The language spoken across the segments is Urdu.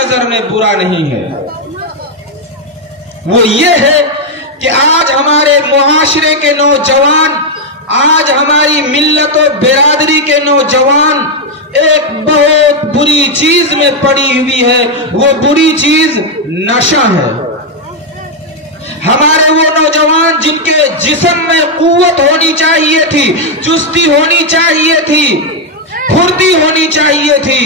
نظر میں برا نہیں ہے، وہ یہ ہے کہ آج ہمارے معاشرے کے نوجوان، آج ہماری ملت و برادری کے نوجوان ایک بہت بری چیز میں پڑی ہوئی ہے، وہ بری چیز نشہ ہے۔ ہمارے وہ نوجوان جن کے جسم میں قوت ہونی چاہیے تھی، چستی ہونی چاہیے تھی، پھرتی ہونی چاہیے تھی،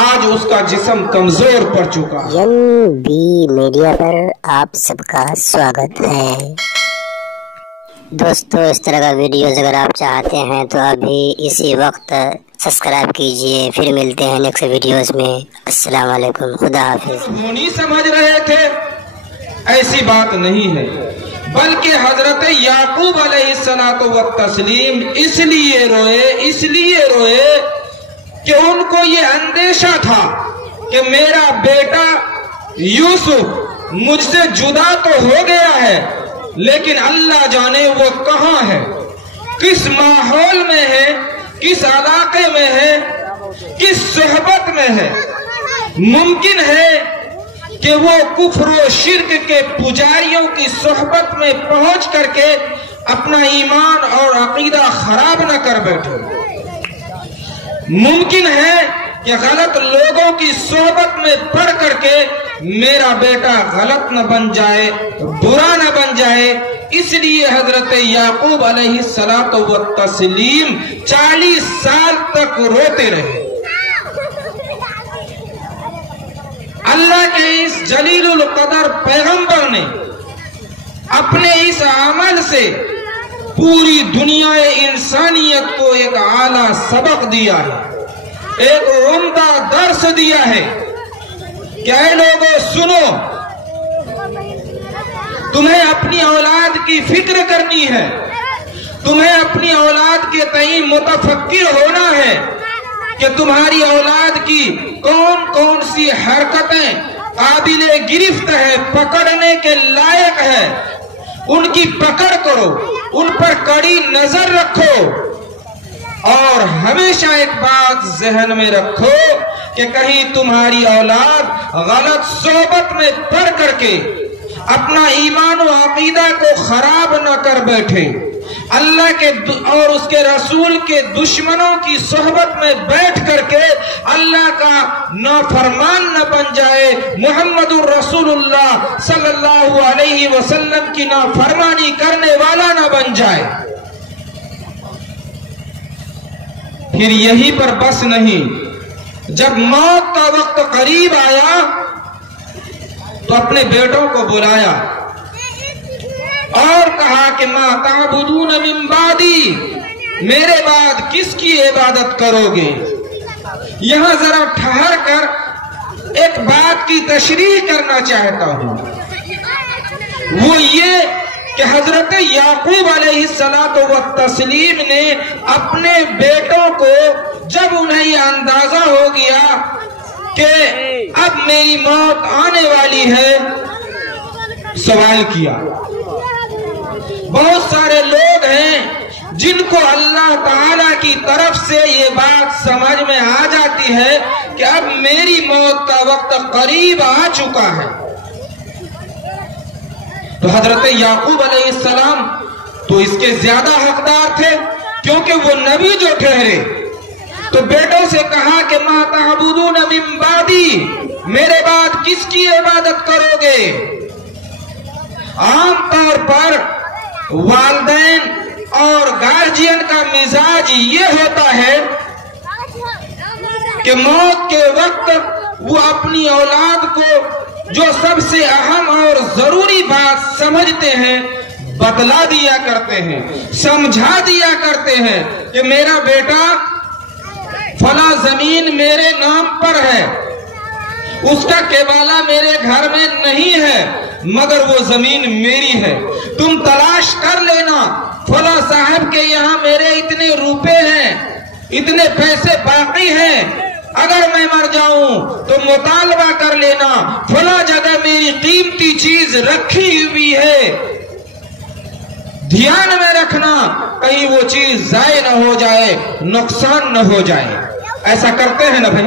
آج اس کا جسم کمزور پڑ چکا ہے۔ NB میڈیا پر آپ سب کا سواگت ہے۔ دوستو، اس طرح کا ویڈیوز اگر آپ چاہتے ہیں تو ابھی اسی وقت سبسکرائب کیجئے۔ پھر ملتے ہیں نیکسٹ ویڈیوز میں۔ السلام علیکم، خدا حافظ۔ نہیں سمجھ رہے تھے، ایسی بات نہیں ہے، بلکہ حضرت یعقوب علیہ السلام اس لیے روئے کہ ان کو یہ اندیشہ تھا کہ میرا بیٹا یوسف مجھ سے جدا تو ہو گیا ہے، لیکن اللہ جانے وہ کہاں ہے، کس ماحول میں ہے، کس علاقے میں ہے، کس صحبت میں ہے۔ ممکن ہے کہ وہ کفر و شرک کے پجاریوں کی صحبت میں پہنچ کر کے اپنا ایمان اور عقیدہ خراب نہ کر بیٹھے۔ ممکن ہے کہ غلط لوگوں کی صحبت میں پڑھ کر کے میرا بیٹا غلط نہ بن جائے، برا نہ بن جائے، اس لیے حضرت یعقوب علیہ السلام 40 سال تک روتے رہے۔ اللہ کے اس جلیل القدر پیغمبر نے اپنے اس عمل سے پوری دنیا انسانیت کو ایک اعلیٰ سبق دیا ہے، ایک عمدہ درس دیا ہے کہ اے لوگوں سنو، تمہیں اپنی اولاد کی فکر کرنی ہے، تمہیں اپنی اولاد کے تئیں متفکر ہونا ہے کہ تمہاری اولاد کی کون کون سی حرکتیں قابل گرفت ہے، پکڑنے کے لائق ہے، ان کی پکڑ کرو، ان پر کڑی نظر رکھو، اور ہمیشہ ایک بات ذہن میں رکھو کہ کہیں تمہاری اولاد غلط صحبت میں پڑ کر کے اپنا ایمان و عقیدہ کو خراب نہ کر بیٹھے، اللہ کے اور اس کے رسول کے دشمنوں کی صحبت میں بیٹھ کر کے اللہ کا نافرمان نہ بن جائے، محمد الرسول اللہ صلی اللہ علیہ وسلم کی نافرمانی کرنے والا نہ بن جائے۔ پھر یہی پر بس نہیں، جب موت کا وقت قریب آیا تو اپنے بیٹوں کو بلایا اور کہا کہ ما تعبدون من بعدی، میرے بعد کس کی عبادت کرو گے؟ یہاں ذرا ٹھہر کر ایک بات کی تشریح کرنا چاہتا ہوں، وہ یہ کہ حضرت یعقوب علیہ السلام نے اپنے بیٹوں کو جب انہیں یہ اندازہ ہو گیا کہ اب میری موت آنے والی ہے، سوال کیا۔ بہت سارے لوگ ہیں جن کو اللہ تعالیٰ کی طرف سے یہ بات سمجھ میں آ جاتی ہے کہ اب میری موت کا وقت قریب آ چکا ہے، تو حضرت یعقوب علیہ السلام تو اس کے زیادہ حقدار تھے، کیونکہ وہ نبی جو ٹھہرے، تو بیٹوں سے کہا کہ ما تعبدون من بعدی، میرے بعد کس کی عبادت کرو گے؟ عام طور پر والدین اور گارجین کا مزاج یہ ہوتا ہے کہ موت کے وقت وہ اپنی اولاد کو جو سب سے اہم اور ضروری بات سمجھتے ہیں بتلا دیا کرتے ہیں، سمجھا دیا کرتے ہیں کہ میرا بیٹا فلاں زمین میرے نام پر ہے، اس کا کیبالہ میرے گھر میں نہیں ہے، مگر وہ زمین میری ہے، تم تلاش کر لینا، فلاں صاحب کے یہاں میرے اتنے روپے ہیں، اتنے پیسے باقی ہیں، اگر میں مر جاؤں تو مطالبہ کر لینا، فلاں جگہ میری قیمتی چیز رکھی ہوئی ہے، دھیان میں رکھنا کہیں وہ چیز ضائع نہ ہو جائے، نقصان نہ ہو جائے۔ ایسا کرتے ہیں نا بھائی،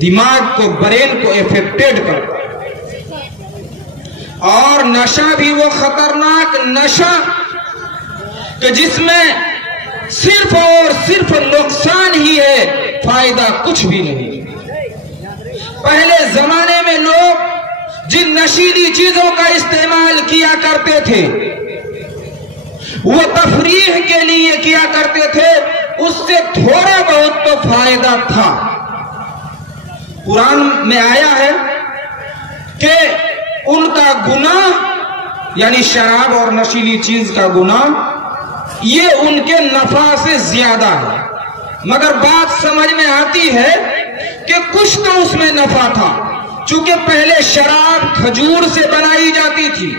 دماغ کو، برین کو افیکٹڈ کرتا ہے، اور نشہ بھی وہ خطرناک نشہ کہ جس میں صرف اور صرف نقصان ہی ہے، فائدہ کچھ بھی نہیں۔ پہلے زمانے میں لوگ جن نشیلی چیزوں کا استعمال کیا کرتے تھے وہ تفریح کے لیے کیا کرتے تھے، اس سے تھوڑا بہت تو فائدہ تھا۔ قرآن میں آیا ہے کہ ان کا گناہ یعنی شراب اور نشیلی چیز کا گناہ یہ ان کے نفع سے زیادہ ہے، مگر بات سمجھ میں آتی ہے کہ کچھ تو اس میں نفع تھا، چونکہ پہلے شراب کھجور سے بنائی جاتی تھی،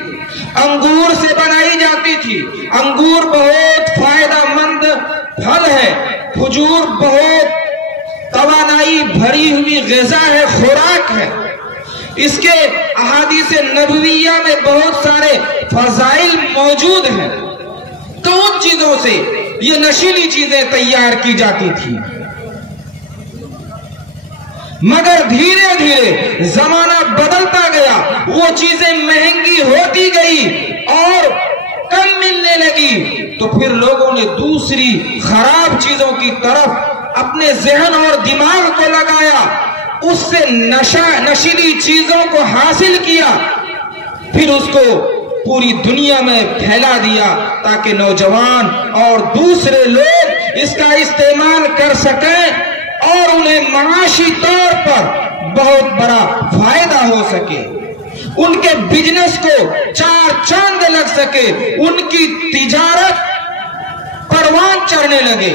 انگور سے بنائی جاتی تھی۔ انگور بہت فائدہ مند پھل ہے، کھجور بہت توانائی بھری ہوئی غذا ہے، خوراک ہے، اس کے احادیث نبویہ میں بہت سارے فضائل موجود ہیں، تو ان چیزوں سے یہ نشیلی چیزیں تیار کی جاتی تھی۔ مگر دھیرے دھیرے زمانہ بدلتا گیا، وہ چیزیں مہنگی ہوتی گئی اور کم ملنے لگی، تو پھر لوگوں نے دوسری خراب چیزوں کی طرف اپنے ذہن اور دماغ کو لگایا، اس سے نشیلی چیزوں کو حاصل کیا، پھر اس کو پوری دنیا میں پھیلا دیا تاکہ نوجوان اور دوسرے لوگ اس کا استعمال کر سکیں اور انہیں معاشی طور پر بہت بڑا فائدہ ہو سکے، ان کے بزنس کو چار چاند لگ سکے، ان کی تجارت پروان چڑھنے لگے۔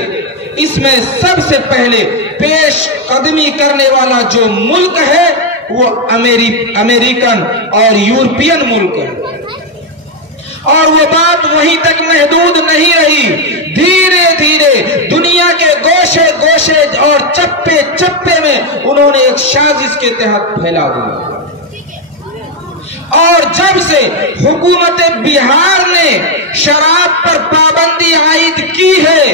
اس میں سب سے پہلے پیش قدمی کرنے والا جو ملک ہے وہ امریکن اور یورپین ملک ہے، اور وہ بات وہیں تک محدود نہیں رہی، دھیرے دھیرے دنیا کے گوشے گوشے اور چپے چپے میں انہوں نے ایک سازش کے تحت پھیلا دیا، اور جب سے حکومت بہار نے شراب پر پابندی عائد کی ہے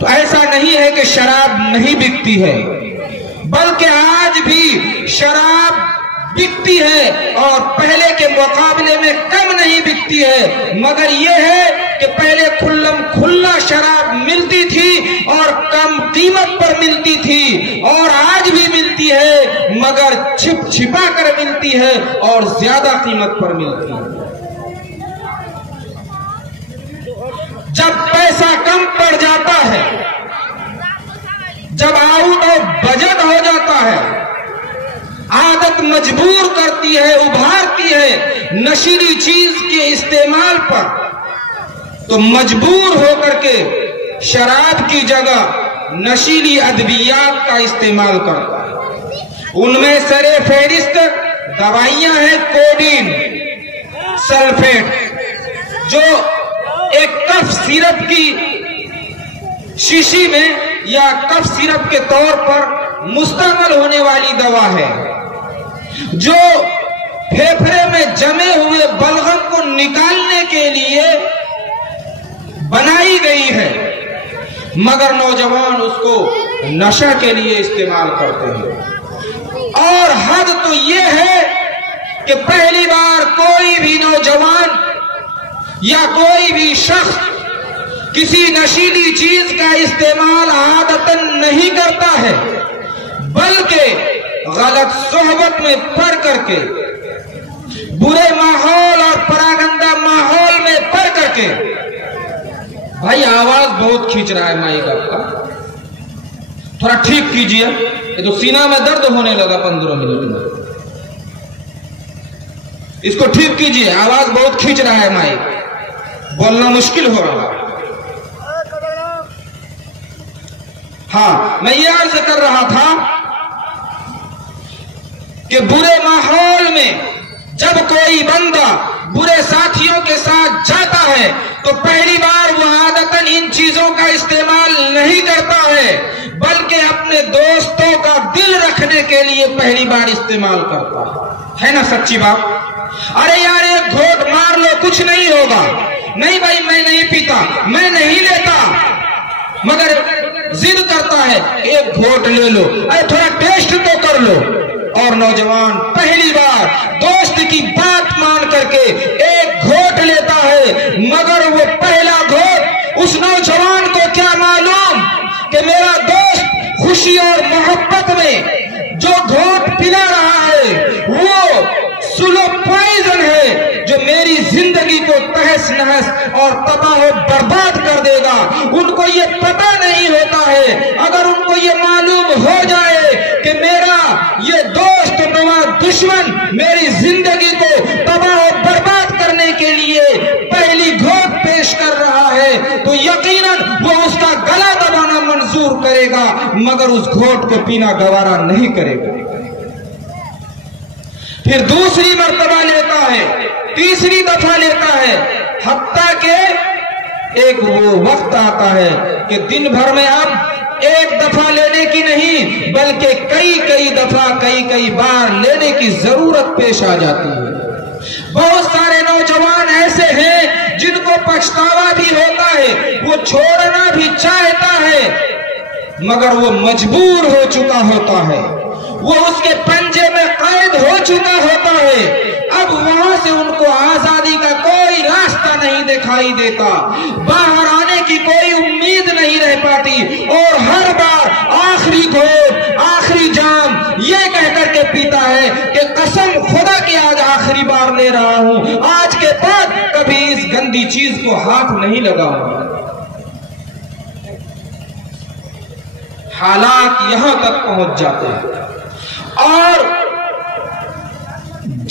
تو ایسا نہیں ہے کہ شراب نہیں بکتی ہے، بلکہ آج بھی شراب بکتی ہے اور پہلے کے مقابلے میں کم نہیں بکتی ہے، مگر یہ ہے کہ پہلے کھلم کھلا شراب ملتی تھی اور کم قیمت پر ملتی تھی، اور آج بھی ملتی ہے مگر چھپ چھپا کر ملتی ہے اور زیادہ قیمت پر ملتی ہے۔ جب پیسہ کم پڑ جاتا ہے، جب آؤٹ آف بجٹ ہو جاتا ہے، عادت مجبور کرتی ہے، ابھارتی ہے نشیلی چیز کے استعمال پر، تو مجبور ہو کر کے شراب کی جگہ نشیلی ادویات کا استعمال کرتا ہے۔ ان میں سر فہرست دوائیاں ہیں کوڈین، سلفیٹ، جو ایک کف سیرپ کی شیشی میں یا کف سیرپ کے طور پر مستعمل ہونے والی دوا ہے، جو پھیپھڑے میں جمے ہوئے بلغم کو نکالنے کے لیے بنائی گئی ہے، مگر نوجوان اس کو نشہ کے لیے استعمال کرتے ہیں۔ اور حد تو یہ ہے کہ پہلی بار کوئی بھی نوجوان یا کوئی بھی شخص کسی نشیلی چیز کا استعمال عادتاً نہیں کرتا ہے، بلکہ غلط صحبت میں پڑ کر کے، برے ماحول اور پراگندہ ماحول میں پڑ کر کے، بھائی آواز بہت کھینچ رہا ہے مائک آپ کا، تھوڑا ٹھیک کیجئے، یہ تو سینہ میں درد ہونے لگا 15 منٹ میں، اس کو ٹھیک کیجئے، آواز بہت کھینچ رہا ہے مائک، بولنا مشکل ہو رہا ہے۔ ہاں، میں یہ عرض کر رہا تھا کہ برے ماحول میں جب کوئی بندہ برے ساتھیوں کے ساتھ جاتا ہے تو پہلی بار وہ عادتاً ان چیزوں کا استعمال نہیں کرتا ہے، بلکہ اپنے دوستوں کا دل رکھنے کے لیے پہلی بار استعمال کرتا ہے نا سچی بات؟ ارے یار ایک گھونٹ مار لو کچھ نہیں ہوگا، نہیں بھائی میں نہیں پیتا، میں نہیں لیتا، مگر ضد کرتا ہے ایک گھونٹ لے لو، اے تھوڑا ٹیسٹ تو کر لو، اور نوجوان پہلی بار دوست کی بات مان کر کے ایک گھونٹ لیتا ہے، مگر وہ پہلا گھونٹ اس نوجوان کو کیا معلوم کہ میرا دوست خوشی اور محبت میں جو گھونٹ پلا رہا ہے وہ سلو پوائزن ہے جو میری زندگی کو تہس نہس اور تباہ و برباد کر دے گا۔ ان کو یہ پتہ نہیں ہوتا ہے، اگر ان کو یہ معلوم ہو جائے کہ میرا یہ دوست نما دشمن میری زندگی کو تباہ و برباد کرنے کے لیے پہلی گھونٹ پیش کر رہا ہے تو یقیناً وہ اس کا گلا دبانا منظور کرے گا، مگر اس گھونٹ کو پینا گوارا نہیں کرے گا۔ پھر دوسری مرتبہ لیتا ہے، تیسری دفعہ لیتا ہے، حتیٰ کہ ایک وہ وقت آتا ہے کہ دن بھر میں اب ایک دفعہ لینے کی نہیں بلکہ کئی دفعہ کئی بار لینے کی ضرورت پیش آ جاتی ہے۔ بہت سارے نوجوان ایسے ہیں جن کو پچھتاوا بھی ہوتا ہے، وہ چھوڑنا بھی چاہتا ہے مگر وہ مجبور ہو چکا ہوتا ہے، وہ اس کے پنجے میں قید ہو چکا ہوتا ہے۔ اب وہاں سے ان کو آزادی کا کوئی راستہ نہیں دکھائی دیتا، باہر آنے کی کوئی امید نہیں رہ پاتی، اور ہر بار آخری گھونٹ آخری جام یہ کہہ کر کے پیتا ہے کہ قسم خدا کی آج آخری بار لے رہا ہوں، آج کے بعد کبھی اس گندی چیز کو ہاتھ نہیں لگاؤں۔ حالات یہاں تک پہنچ جاتے ہیں، اور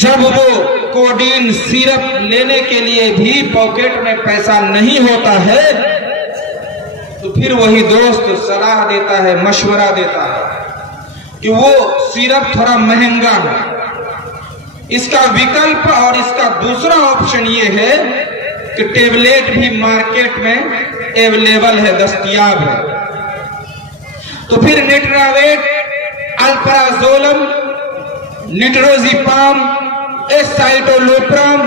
جب وہ کوڈین سیرپ لینے کے لیے بھی پاکٹ میں پیسہ نہیں ہوتا ہے تو پھر وہی دوست صلاح دیتا ہے، مشورہ دیتا ہے کہ وہ سیرپ تھوڑا مہنگا ہے، اس کا وکلپ اور اس کا دوسرا آپشن یہ ہے کہ ٹیبلیٹ بھی مارکیٹ میں اویلیبل ہے، دستیاب ہے۔ تو پھر نیٹراویٹ، الپرازولم، نیٹروزیپام، ایسائٹولوپرام،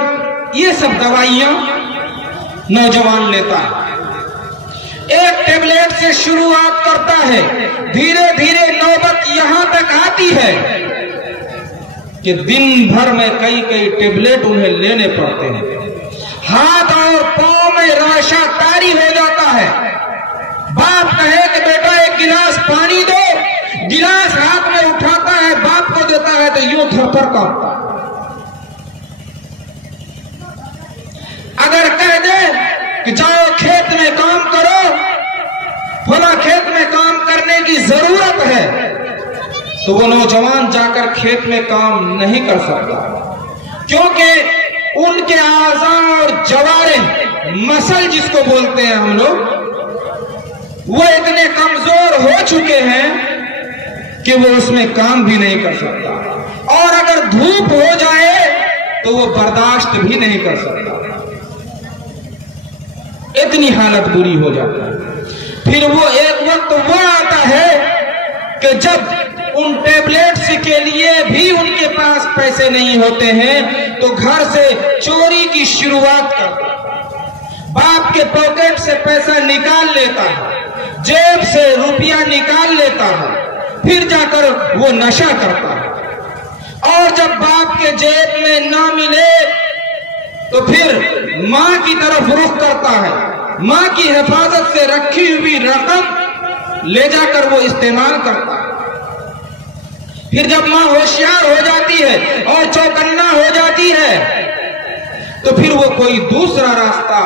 یہ سب دوائیاں نوجوان لیتا ہے، ایک ٹیبلیٹ سے شروعات کرتا ہے، دھیرے دھیرے نوبت یہاں تک آتی ہے کہ دن بھر میں کئی ٹیبلیٹ انہیں لینے پڑتے ہیں، ہاتھ اور پاؤں میں راشا تاری ہو جاتا ہے۔ باپ کہے کہ بیٹا ایک گلاس پانی دو، گلاس ہاتھ میں اٹھاتا ہے، باپ کو دیتا ہے تو یوں تھر تھر کانپتا ہے۔ اگر کہہ دے کہ جاؤ کھیت میں کام کرو، فلاں کھیت میں کام کرنے کی ضرورت ہے، تو وہ نوجوان جا کر کھیت میں کام نہیں کر سکتا، کیونکہ ان کے اعضاء اور جوارح، مسل جس کو بولتے ہیں ہم لوگ، وہ اتنے کمزور ہو چکے ہیں کہ وہ اس میں کام بھی نہیں کر سکتا، اور اگر دھوپ ہو جائے تو وہ برداشت بھی نہیں کر سکتا، اتنی حالت بری ہو جاتی ہے۔ پھر وہ ایک وقت وہ آتا ہے کہ جب ان ٹیبلیٹس کے لیے بھی ان کے پاس پیسے نہیں ہوتے ہیں تو گھر سے چوری کی شروعات کرتا ہے، باپ کے پاکٹ سے پیسہ نکال لیتا ہے، جیب سے روپیہ نکال لیتا ہے، پھر جا کر وہ نشہ کرتا ہے، اور جب باپ کے جیب میں نہ ملے تو پھر ماں کی طرف رخ کرتا ہے، ماں کی حفاظت سے رکھی ہوئی رقم لے جا کر وہ استعمال کرتا ہے۔ پھر جب ماں ہوشیار ہو جاتی ہے اور چوکنا ہو جاتی ہے تو پھر وہ کوئی دوسرا راستہ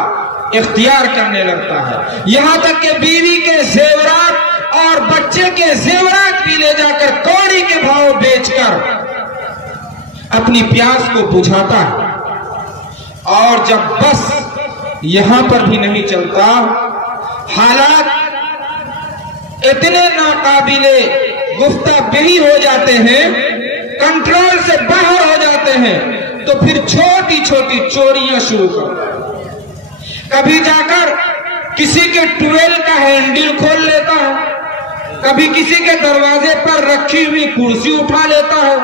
اختیار کرنے لگتا ہے، یہاں تک کہ بیوی کے زیورات اور بچے کے زیورات بھی لے جا کر کوڑی کے بھاؤ بیچ کر اپنی پیاس کو بجھاتا ہے۔ اور جب بس یہاں پر بھی نہیں چلتا، حالات اتنے ناقابل گفتہ بہی ہو جاتے ہیں، کنٹرول سے باہر ہو جاتے ہیں، تو پھر چھوٹی چھوٹی چوریاں شروع کرتا ہے۔ کبھی جا کر کسی کے ٹویل کا ہینڈل کھول لیتا ہے، کبھی کسی کے دروازے پر رکھی ہوئی کرسی اٹھا لیتا ہے،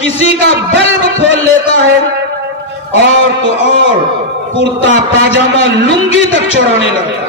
کسی کا بلب کھول لیتا ہے، اور تو اور کرتا پاجامہ لنگی تک چورانے لگتا ہے۔